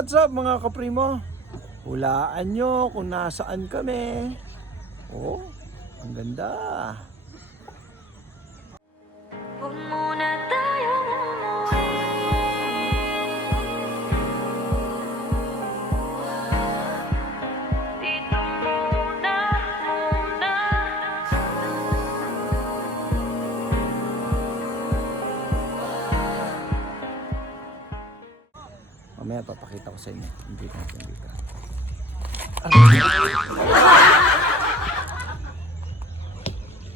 What's up mga kaprimo? Hulaan nyo kung nasaan kami. Oh, ang ganda. Huwag muna tayong umuwi. Dito muna. Mamaya papakita ko sa inyo. Hindi natin dito.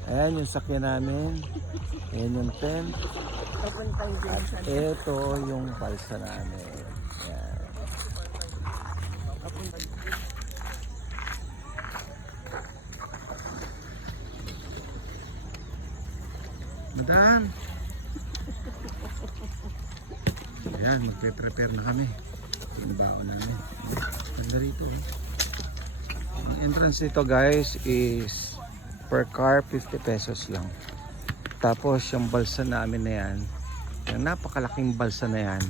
Ayan yung sakyan namin. Ayan yung tent. At ito yung balsa namin. Ayan. Madam. Ayan, magpe-prepare na kami. Pinabaon namin. Ganda rito. Ang entrance nito guys is per car 50 pesos lang. Tapos yung balsa namin na yan, yung napakalaking balsa na yan,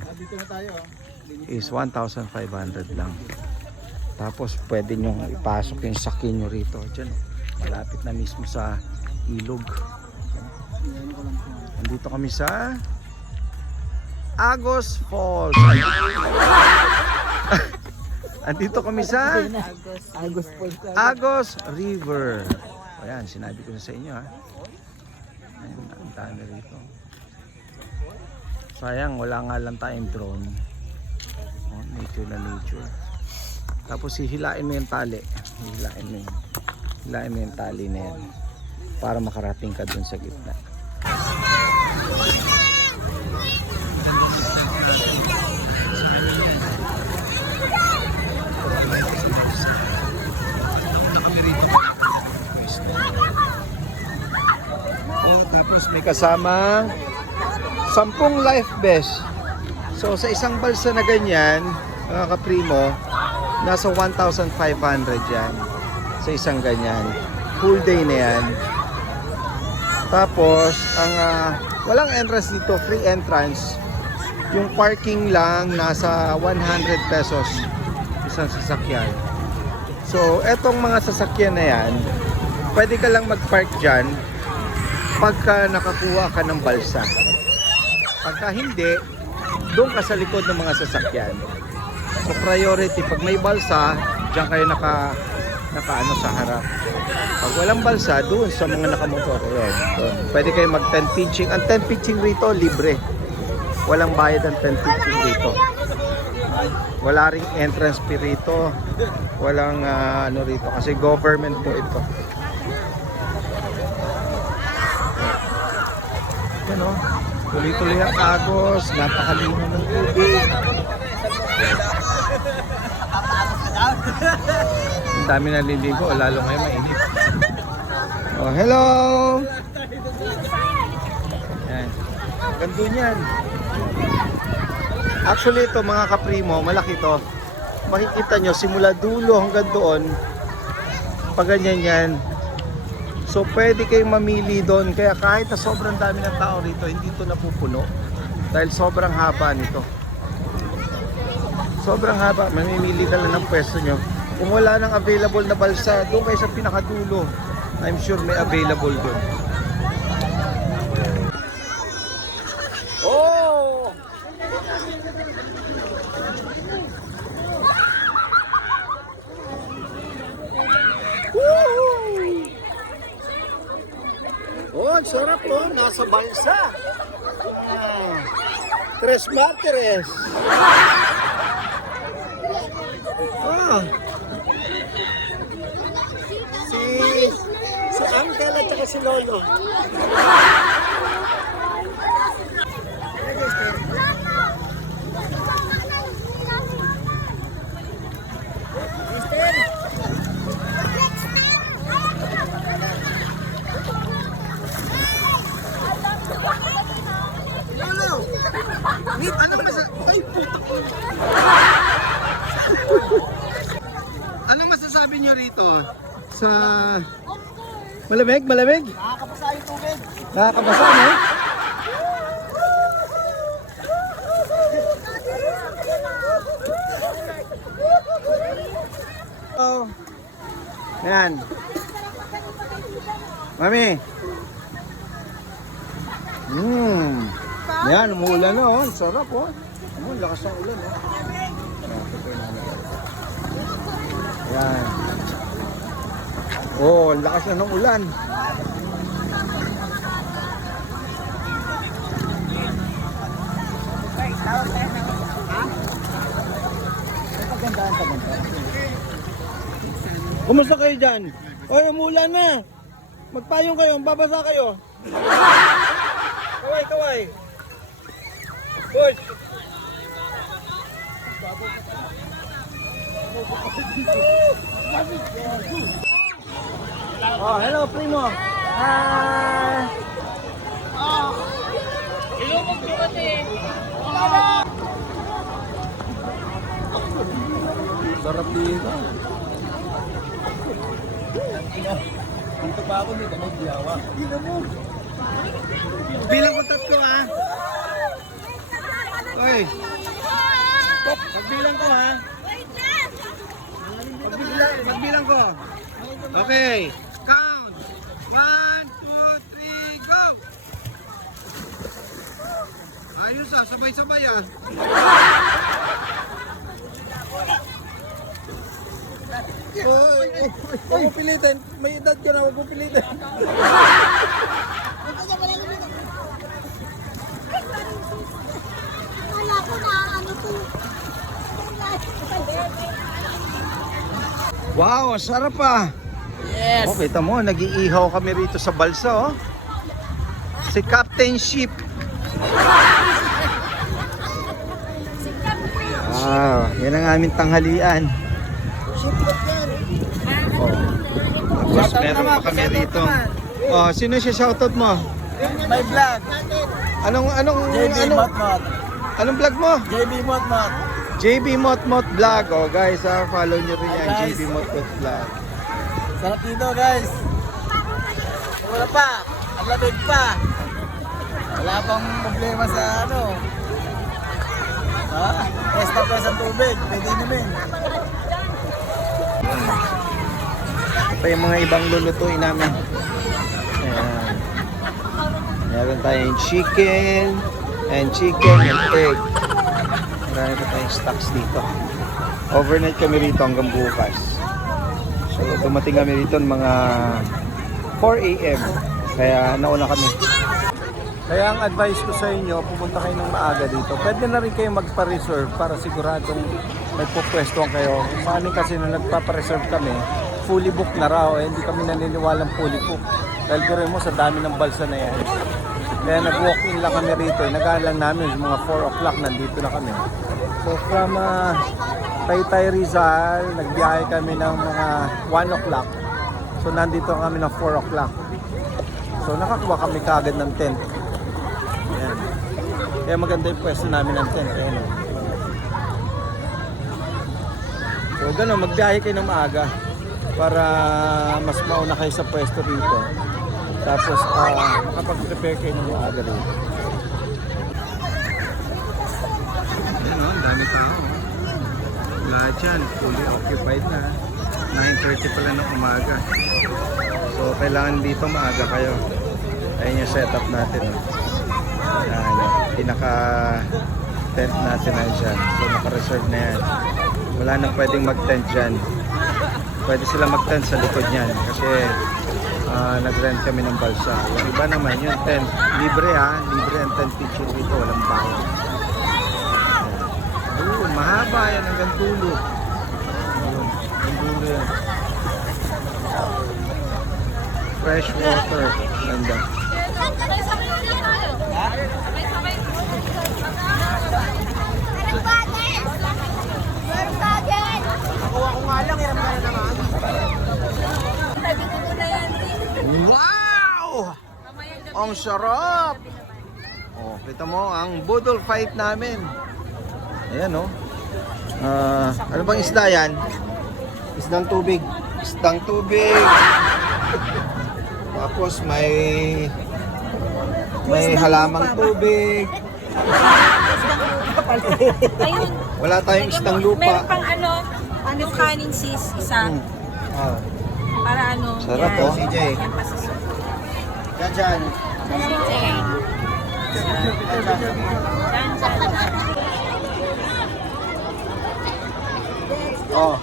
is 1,500 lang. Tapos pwede nyo ipasok yung sakyan nyo rito. Diyan, malapit na mismo sa ilog. Nandito kami sa Agos Falls. Andito kami sa Agos River. Ayan, sinabi ko na sa inyo ha. Ayan, ang dami rito. Sayang, wala nga lang tayong drone. Oh, nature na nature. Tapos hihilain mo yung tali. Hilain mo yung tali na yan. Para makarating ka dun sa gitna. Tapos may kasama 10 life vest. So sa isang balsa na ganyan, mga kaprimo, nasa 1,500 yan. Sa isang ganyan. Full day na yan. Tapos ang walang entrance dito, free entrance. Yung parking lang nasa 100 pesos isang sasakyan. So etong mga sasakyan na yan, pwede ka lang mag-park dyan pagka nakakuha ka ng balsa. Pagka hindi, doon ka sa likod ng mga sasakyan. So priority, pag may balsa, diyan kayo naka sa harap. Pag walang balsa, doon sa mga nakamotor. Doon. Pwede kayo mag tent pitching. Ang tent pitching rito, libre. Walang bayad ang tent pitching rito. Wala ring entrance fee rito. Walang ano rito, kasi government po ito. Yan o, tuloy-tuloy ang Agos, napakalino ng tubig. Ang dami naliligo, lalo ngayon mainit. Oh, hello! Yan. Ganda yan. Actually ito mga kaprimo, malaki to. Makikita nyo, simula dulo hanggang doon, pag ganyan yan. So pwede kayong mamili doon, kaya kahit na sobrang dami ng tao rito, hindi ito napupuno dahil sobrang haba nito. Sobrang haba, mamimili ka lang ng pwesto nyo. Kung wala nang available na balsa, doon kayo sa pinakadulo. I'm sure may available doon. Oh! Oh, ang sarap po. Nasa balsa. Tres Martires. Ah. Si Uncle at saka si Lolo. Anong masasabi niyo rito sa malamig? Nakakabasa yung tubig. Nakakabasa, no? Yan. Mami. Yan, umuulan na oh. Sarap oh. Ang lakas ng ulan oh. Yan. Oh, ang lakas na ng ulan. Kumusta kayo dyan? Oy, umulan na. Magpayong kayo, babasa kayo. Kaway, kaway. Push. Oh, hello, primo. Hi. Hello, magkakati. Sarap dito. Dito pa ako, dito magbiyawa. Dito mo. Bilang ko tatlo ha. Oy. Magbilang ko ha. Magbilang ko. Okay. Count. 1, 2, 3, go! Ayos ah, sabay-sabay ah. Huwag mo pilitin. May edad ka na, huwag mo pilitin. Wala ko na ano to. Wow, sarap ah. Yes. Oh, kita mo, nag-iihaw kami rito sa balsa oh. Si Captain Ship. Wow, yan ang aming tanghalian. Oh. Tapos meron pa kami rito. Oh, sino siya shoutout mo? My vlog, Anong Motmot. anong vlog mo? JB Motmot. JB Motmot Vlog. Oh guys, follow nyo rin yan. Guys. JB Motmot Vlog. Sarap dito guys. Wala pa, ang lamig pa. Wala pang problema sa ano. Ha? Esta pa sa tubig, pwede namin. Ito yung mga ibang lulutuin namin. Ayan. Meron tayong chicken and egg. Marami pa tayong stocks dito. Overnight kami rito hanggang bukas. So dumating kami rito ng mga 4 AM. Kaya nauna kami. Kaya ang advice ko sa inyo, pumunta kayo ng maaga dito. Pwede na rin kayo magpa-reserve para siguradong nagpupwestuhan kayo. Maaaring kasi nung nagpapa-reserve kami, fully booked na raw. Hindi kami naniniwalang fully booked. Dahil gawin mo sa dami ng balsa na yan. Kaya nag-walk-in lang kami rito. Nag-aalang namin, mga 4 o'clock nandito na kami. So from Taytay Rizal, nagbiyahe kami ng mga 1 o'clock. So nandito kami ng 4 o'clock. So nakakuha kami kagad ng tent. Ayan. Kaya maganda yung pwesto namin ng tent. Ayan. So gano'n, magbiyahe kayo ng maaga para mas mauna kayo sa pwesto rito. Tapos makapag-prepare kayo ng maaga rito. Ayan o, ang dami tao. Lahat yan, fully occupied na. 9:30 pala ng umaga. So kailangan dito maaga kayo. Ayun yung setup natin. Ayan, pinaka-tent natin na dyan. So naka-reserve na yan. Wala nang pwedeng mag-tent dyan. Pwede sila mag-tent sa likod niyan. Kasi nag-rent kami ng balsa. Yung iba naman, yung tent, libre ha. Libre ang tent pitching dito. Walang bayad. Ayun, mahaba yan hanggang dulo. Ayun, hanggang dulo yan. Fresh water. Ganda. Nakuha ko nga lang, hiram na naman. Wow! Ang sarap! Oh, kita mo ang budol fight namin. Ayan oh. Ano bang isda yan? Isdang tubig. Isdang tubig. Tapos may halamang tubig. Ayun. Wala tayong isdang lupa. Meron pang ano, yung kanin sis, isa. Ah. Para ano? Sarap, yan. oh. CJ. Yan pa sa soup. Yan dyan. CJ. Oh.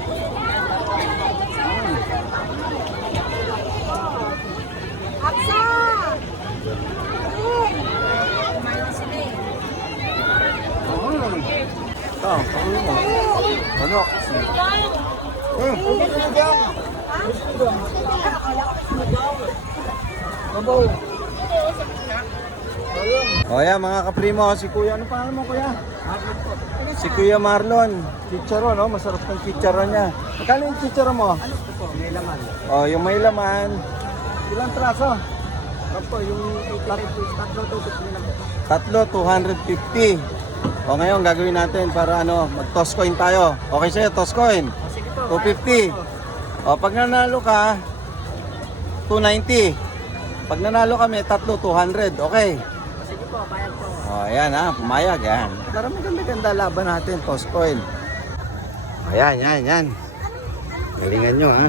Aksa! Kumain na sila eh. Ito, ano mo? Ano? O yan mga kaprimo, si Kuya, ano pangalan mo Kuya? Si Kuya Marlon, chicharon, no? Masarap ng chicharon niya. Magkano yung chicharon mo? May laman. O, yung may laman. Ilang traso? Opo, yung tatlo to, Tatlo, 250. O ngayon, gagawin natin para ano, mag-toss coin tayo. Okay sa'yo, toss coin? 250. O, pag nanalo ka, 290. Pag nanalo kami, tatlo, 200. Okay? Sige po, bayad po. O, ayan ha, pumayag yan. Para maganda-ganda laban natin, toss coin. Ayan, yan. Galingan nyo ha.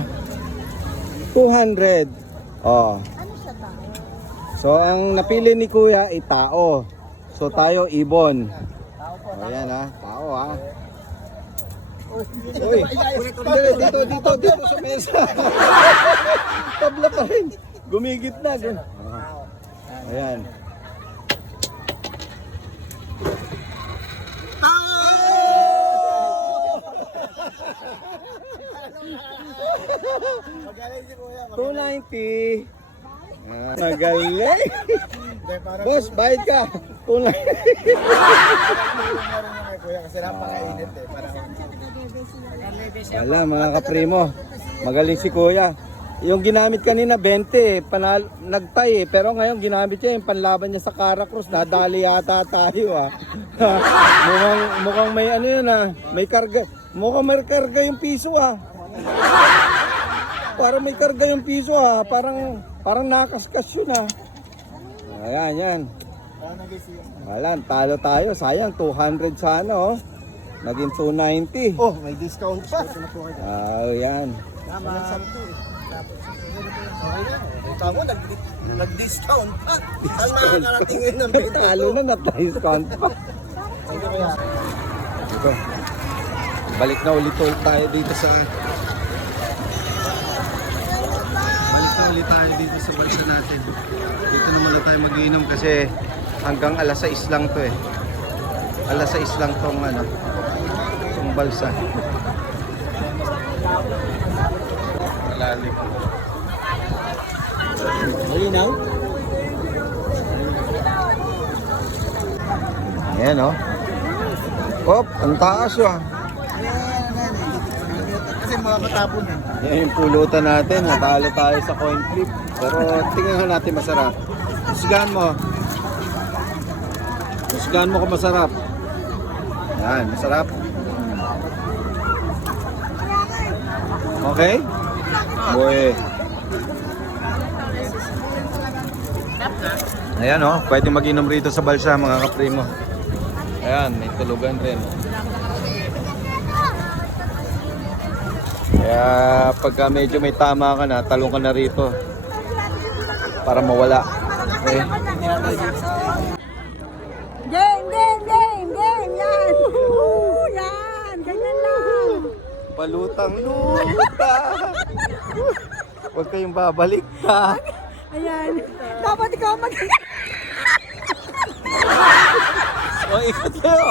200. O. So, ang napili ni Kuya ay tao. So, tayo ibon. O, ayan ha, tao ha. Uy, dito sa mesa. Tabla pa rin. Gumigit na. Ayan. Magaling si Kuya. 290. Magaling. Boss, bayad ka. 290. Meron yung kay Kuya kasi napakainit eh. Parang Wala mga kaprimo. Magaling si Kuya. Yung ginamit kanina 20 panal nagtay pero ngayon ginamit niya yung panlaban niya sa Caracross. Nadali yata tayo ah. mukhang may ano yun ah. May karga. Mukhang may karga yung piso ah. Parang may karga yung piso ah. Parang nakaskas yun ah. Ayan, yan. parang nag-isip. Wala, talo tayo. Sayang, 200 sana oh. Naging 290. Oh, may discount pa. Ah, yan. Tama. Tama, nag-discount pa. Ang nakakarating yun ng benta. Talo na, na-discount pa. Sige Kuya. Ito. Balik na ulit tayo dito sa... Balik tayo dito sa balsa natin. Dito naman na tayo mag-iinom kasi hanggang alas 6 lang to eh. Alas 6 lang tong ano, tong balsa. Malalim. Malinaw? Ayan oh. Op, ang taas ah. Kasi mga matapon eh. Yan yung pulutan natin. Natalo tayo sa coin flip. Pero tingnan natin masarap. Husgahan mo. Husgahan mo kung masarap. Yan, masarap. Okay? Boy. Ayan oh, pwede mag-inom rito sa balsa mga kaprimo. Ayan, may tulugan rin. Kaya pagka medyo may tama ka na, talong ka na rito para mawala. Okay? Game! Yan! Woohoo! Yan! Ganyan lang! Palutang luta! Huwag kayong babalik ta. Ayan. Dapat ikaw mag... O, ikot kayo!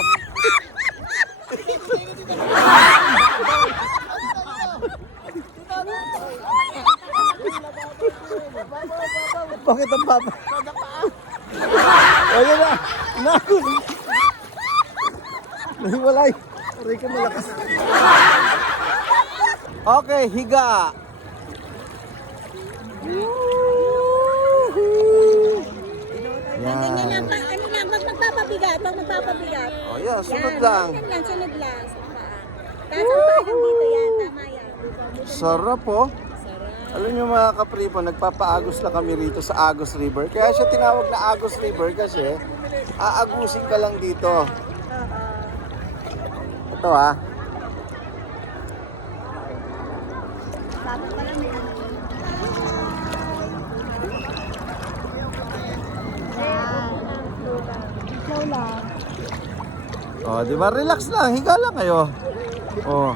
Bakit ang baba? O, yun na! Nakul! Nahiwalay! Aray ka malakas. Okay, higa! Ganyan Yan. lang. Ano lang, magpapabigat. Magpapabigat. O, yan, sunod Yan, lang. ganyan lang, sunod lang. Sa paa. Tapos ang paa dito yan. Tama yan. Sarap oh. Alam niyo mga kapripo, nagpapaagos lang kami rito sa Agos River. Kaya siya tinawag na Agos River kasi aagusin ka lang dito. Ito ah. Dapat pala may ano. Oh, di ba? Relax lang, higa lang kayo. Oh.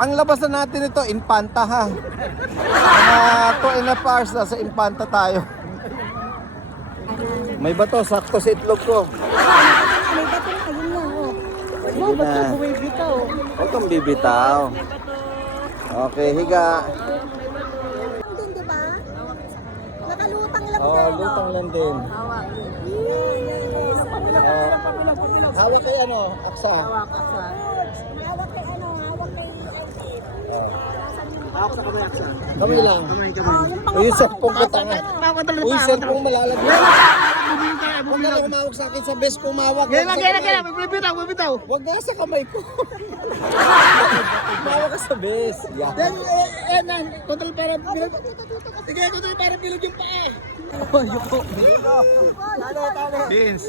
Ang labasan natin ito, Infanta ha. Mga 2.5 hours na sa Infanta tayo. May bato, sakto sa itlog ko. May bato na, ayun lang, oh. Sige na. Huwag kang bibitaw. Okay, higa. Din, di ba? Nakalutang lang Oh, din, lutang lang din. Yes! Hawak kay ano, Aksa. Hawak kay ano, hawak kay Archie. Ako sa kamay, Aksa. Kami lang. Yung Uy, cellphone ko tanga. Pangkontrol Uy, pa. cellphone malalagyan. Bumili tayo, Huwag bumili. ka lang umawak sa akin sa best ko umawak. Gila, bibitaw, bibitaw. Huwag nga sa kamay ko. Umawak ka sa best. Yeah. Kontrol para bilog. Sige, kontrol para bilog yung paa. Vince.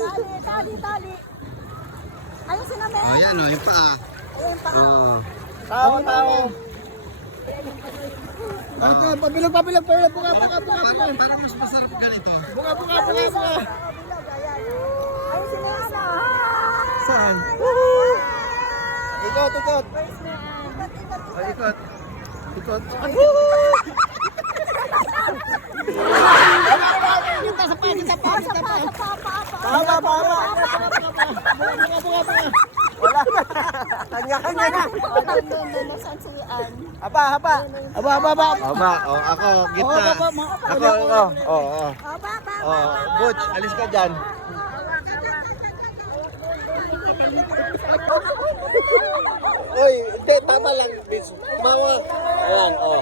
Tali. Ayun si Namen. Oh, yan o, yung paa. Ayun pa. Oh. Tao. Pabilog. Buka. Para mas masarap ganito. Buka. Ayun si Nasa. Saan? Ikot. Ay, ikot. Kanya-kanya na. Nasaan si Ann? Aba. Aba, oh, ako, gitna. Ako. Oh. Oh, Butch, alis ka dyan. Uy, hindi, tama lang, Vince. Mawa. Ayan, oh.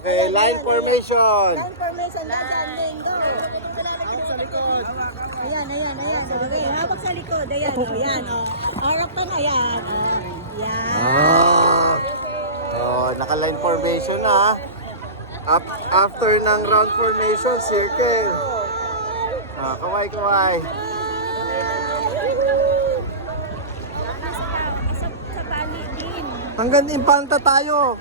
Okay, line formation. Information na dyan din. Go. Ayan. Okay, hawak sa likod. Ayan, ayan. Harap ka na, ayan. Ayan. Oh, naka-line formation na. After ng round formation, circle. Kaway. Sa bali din. Hanggang Infanta tayo.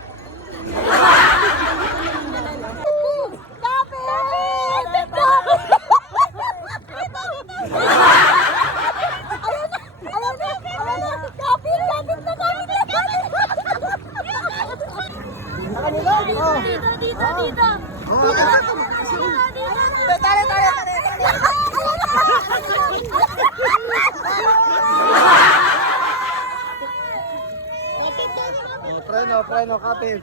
Oh, preno, kapit.